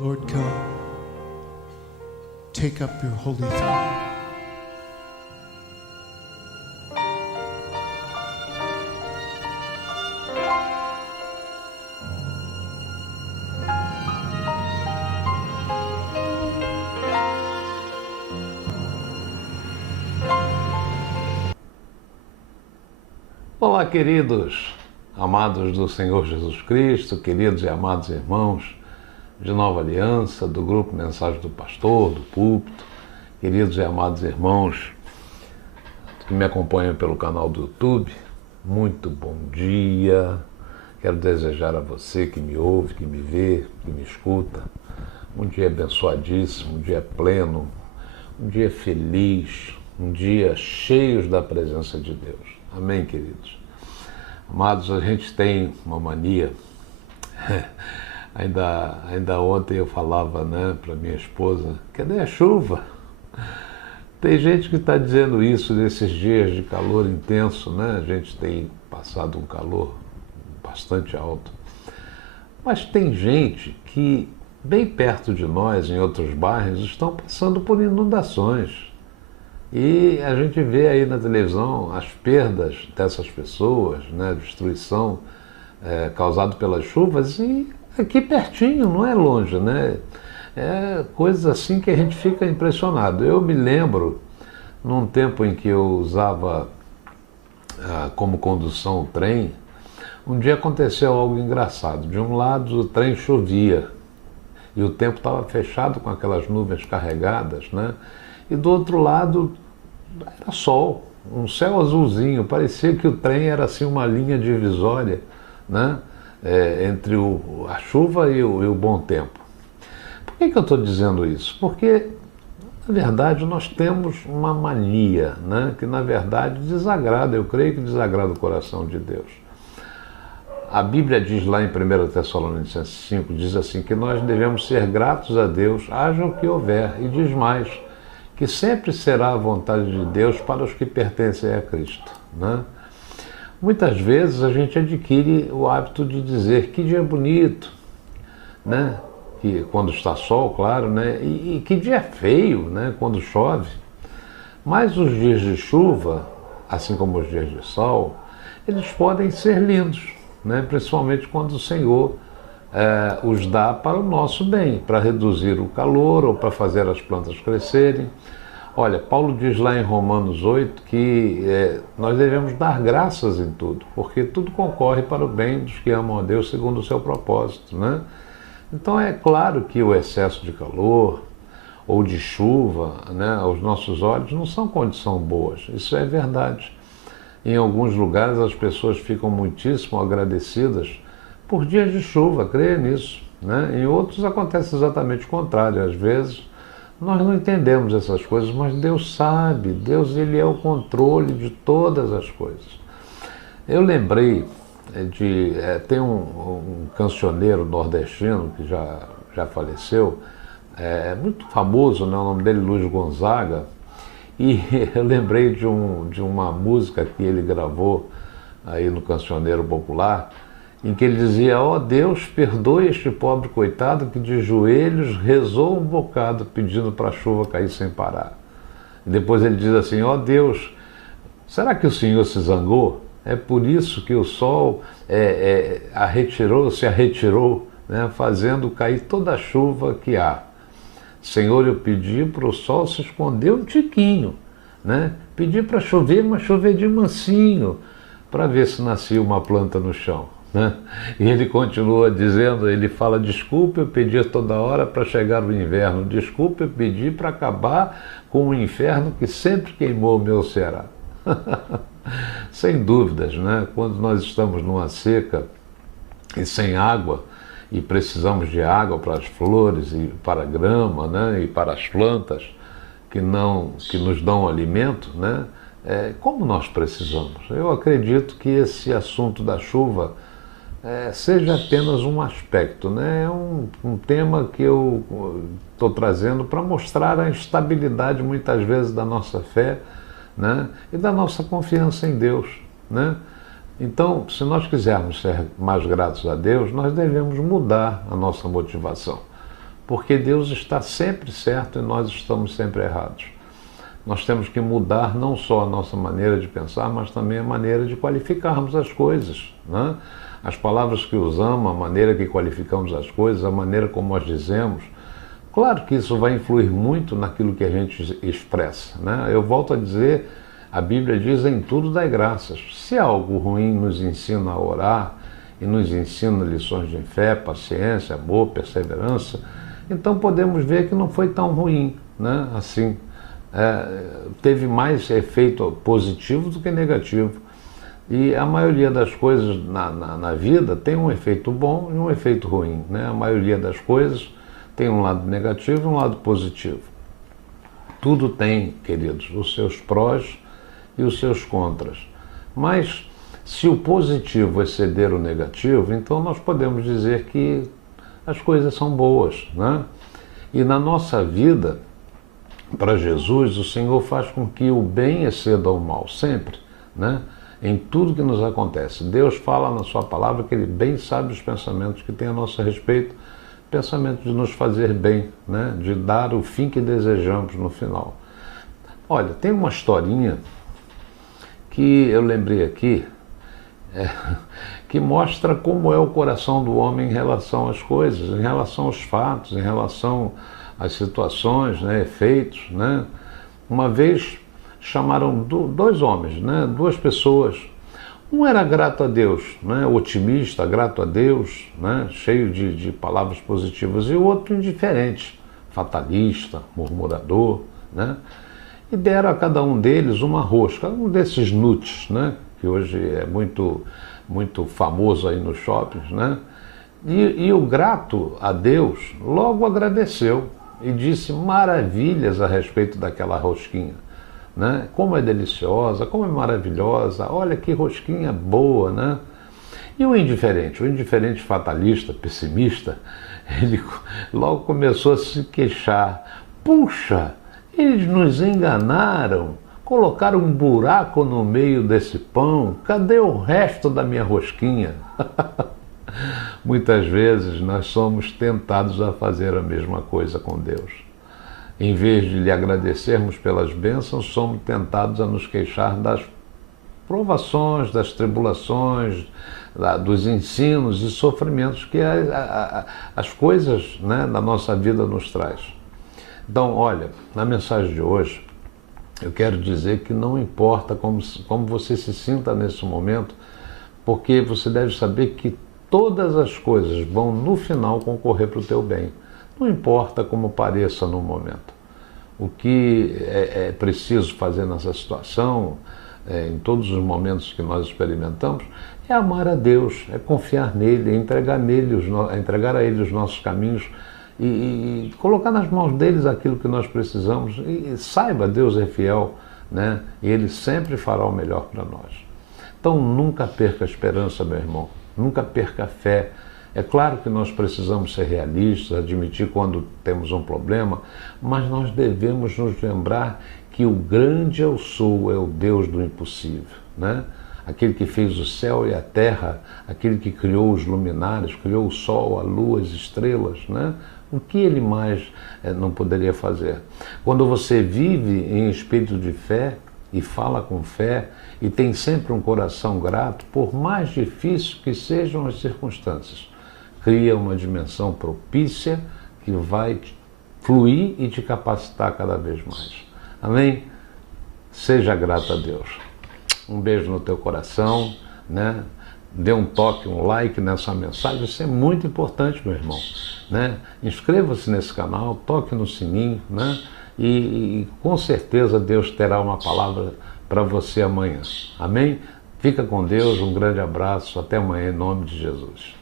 Lord, come, take up your holy throne. Olá, queridos, amados do Senhor Jesus Cristo, queridos e amados irmãos de Nova Aliança, do grupo Mensagem do Pastor, do Púlpito, queridos e amados irmãos que me acompanham pelo canal do YouTube, muito bom dia. Quero desejar a você que me ouve, que me vê, que me escuta, um dia abençoadíssimo, um dia pleno, um dia feliz, um dia cheio da presença de Deus. Amém, queridos? Amados, a gente tem uma mania, ainda ontem eu falava, para minha esposa, cadê a chuva? Tem gente que está dizendo isso nesses dias de calor intenso, A gente tem passado um calor bastante alto. Mas tem gente que, bem perto de nós, em outros bairros, estão passando por inundações. E a gente vê aí na televisão as perdas dessas pessoas, a destruição causada pelas chuvas, e aqui pertinho, não é longe, É coisas assim que a gente fica impressionado. Eu me lembro, num tempo em que eu usava como condução o trem, um dia aconteceu algo engraçado. De um lado o trem chovia e o tempo estava fechado com aquelas nuvens carregadas, E do outro lado era sol, um céu azulzinho, parecia que o trem era assim uma linha divisória, entre a chuva e o bom tempo. Por que eu estou dizendo isso? Porque, na verdade, nós temos uma mania, que na verdade desagrada, eu creio que desagrada o coração de Deus. A Bíblia diz lá em 1 Tessalonicenses 5, diz assim, que nós devemos ser gratos a Deus, haja o que houver, e diz mais, que sempre será a vontade de Deus para os que pertencem a Cristo. Muitas vezes a gente adquire o hábito de dizer que dia bonito, que quando está sol, claro, e que dia feio, quando chove. Mas os dias de chuva, assim como os dias de sol, eles podem ser lindos, principalmente quando o Senhor os dá para o nosso bem, para reduzir o calor ou para fazer as plantas crescerem. Olha, Paulo diz lá em Romanos 8 que nós devemos dar graças em tudo, porque tudo concorre para o bem dos que amam a Deus segundo o seu propósito, Então é claro que o excesso de calor ou de chuva, aos nossos olhos não são condições boas, isso é verdade. Em alguns lugares as pessoas ficam muitíssimo agradecidas por dias de chuva, creia nisso. Em outros acontece exatamente o contrário. Às vezes nós não entendemos essas coisas, mas Deus sabe, Deus ele é o controle de todas as coisas. Eu lembrei tem um cancioneiro nordestino que já faleceu, muito famoso, o nome dele Luiz Gonzaga, e eu lembrei de uma música que ele gravou aí no Cancioneiro Popular, em que ele dizia, ó Deus, perdoe este pobre coitado que de joelhos rezou um bocado pedindo para a chuva cair sem parar. E depois ele diz assim, ó Deus, será que o Senhor se zangou? É por isso que o sol se arretirou, fazendo cair toda a chuva que há. Senhor, eu pedi para o sol se esconder um tiquinho, Pedi para chover, mas chover de mansinho, para ver se nascia uma planta no chão. E ele continua dizendo, ele fala, desculpa eu pedir toda hora para chegar o inverno, desculpa eu pedir para acabar com o inferno que sempre queimou o meu Ceará. Sem dúvidas, quando nós estamos numa seca e sem água, e precisamos de água para as flores e para a grama, e para as plantas que nos dão alimento, como nós precisamos. Eu acredito que esse assunto da chuva seja apenas um aspecto, É um tema que eu estou trazendo para mostrar a instabilidade muitas vezes da nossa fé, e da nossa confiança em Deus, Então, se nós quisermos ser mais gratos a Deus, nós devemos mudar a nossa motivação. porque Deus está sempre certo e nós estamos sempre errados. Nós temos que mudar não só a nossa maneira de pensar, mas também a maneira de qualificarmos as coisas, né? As palavras que usamos, a maneira que qualificamos as coisas, a maneira como nós dizemos. Claro que isso vai influir muito naquilo que a gente expressa, né? Eu volto a dizer, a Bíblia diz: em tudo dai graças. Se algo ruim nos ensina a orar e nos ensina lições de fé, paciência, amor, perseverança, então podemos ver que não foi tão ruim, né? Assim, teve mais efeito positivo do que negativo. E a maioria das coisas na vida tem um efeito bom e um efeito ruim, né? A maioria das coisas tem um lado negativo e um lado positivo. Tudo tem, queridos, os seus prós e os seus contras. Mas se o positivo exceder o negativo, então nós podemos dizer que as coisas são boas, né? E na nossa vida, para Jesus, o Senhor faz com que o bem exceda o mal, sempre, né? Em tudo que nos acontece. Deus fala na sua palavra que Ele bem sabe os pensamentos que tem a nosso respeito, pensamento de nos fazer bem, né? De dar o fim que desejamos no final. Olha, tem uma historinha que eu lembrei aqui, que mostra como é o coração do homem em relação às coisas, em relação aos fatos, em relação às situações, né? Efeitos, né? Uma vez chamaram dois homens, né? Duas pessoas. Um era grato a Deus, né? Otimista, grato a Deus, né? Cheio de palavras positivas, e o outro indiferente, fatalista, murmurador, né? E deram a cada um deles uma rosca, um desses nuts, né? Que hoje é muito famoso aí nos shoppings, né? E o grato a Deus logo agradeceu e disse maravilhas a respeito daquela rosquinha, né? Como é deliciosa, como é maravilhosa, olha que rosquinha boa, né? E o indiferente fatalista, pessimista, ele logo começou a se queixar. Puxa, eles nos enganaram, colocaram um buraco no meio desse pão, cadê o resto da minha rosquinha? Muitas vezes nós somos tentados a fazer a mesma coisa com Deus. Em vez de lhe agradecermos pelas bênçãos, somos tentados a nos queixar das provações, das tribulações, dos ensinos e sofrimentos que as coisas, né, da nossa vida nos traz. Então, olha, na mensagem de hoje, eu quero dizer que não importa como você se sinta nesse momento, porque você deve saber que todas as coisas vão, no final, concorrer para o teu bem. Não importa como pareça no momento. O que é preciso fazer nessa situação, em todos os momentos que nós experimentamos, é amar a Deus, é confiar nele, é entregar a Ele os nossos caminhos e colocar nas mãos deles aquilo que nós precisamos. E saiba, Deus é fiel, né? E Ele sempre fará o melhor para nós. Então nunca perca a esperança, meu irmão, nunca perca a fé. É claro que nós precisamos ser realistas, admitir quando temos um problema, mas nós devemos nos lembrar que o grande eu sou é o Deus do impossível, né? Aquele que fez o céu e a terra, aquele que criou os luminares, criou o sol, a lua, as estrelas, né? O que ele mais não poderia fazer? Quando você vive em espírito de fé e fala com fé e tem sempre um coração grato, por mais difícil que sejam as circunstâncias, cria uma dimensão propícia que vai fluir e te capacitar cada vez mais. Amém? Seja grato a Deus. Um beijo no teu coração, né? Dê um toque, um like nessa mensagem, isso é muito importante, meu irmão, né? Inscreva-se nesse canal, toque no sininho, né? E com certeza Deus terá uma palavra para você amanhã. Amém? Fica com Deus, um grande abraço, até amanhã em nome de Jesus.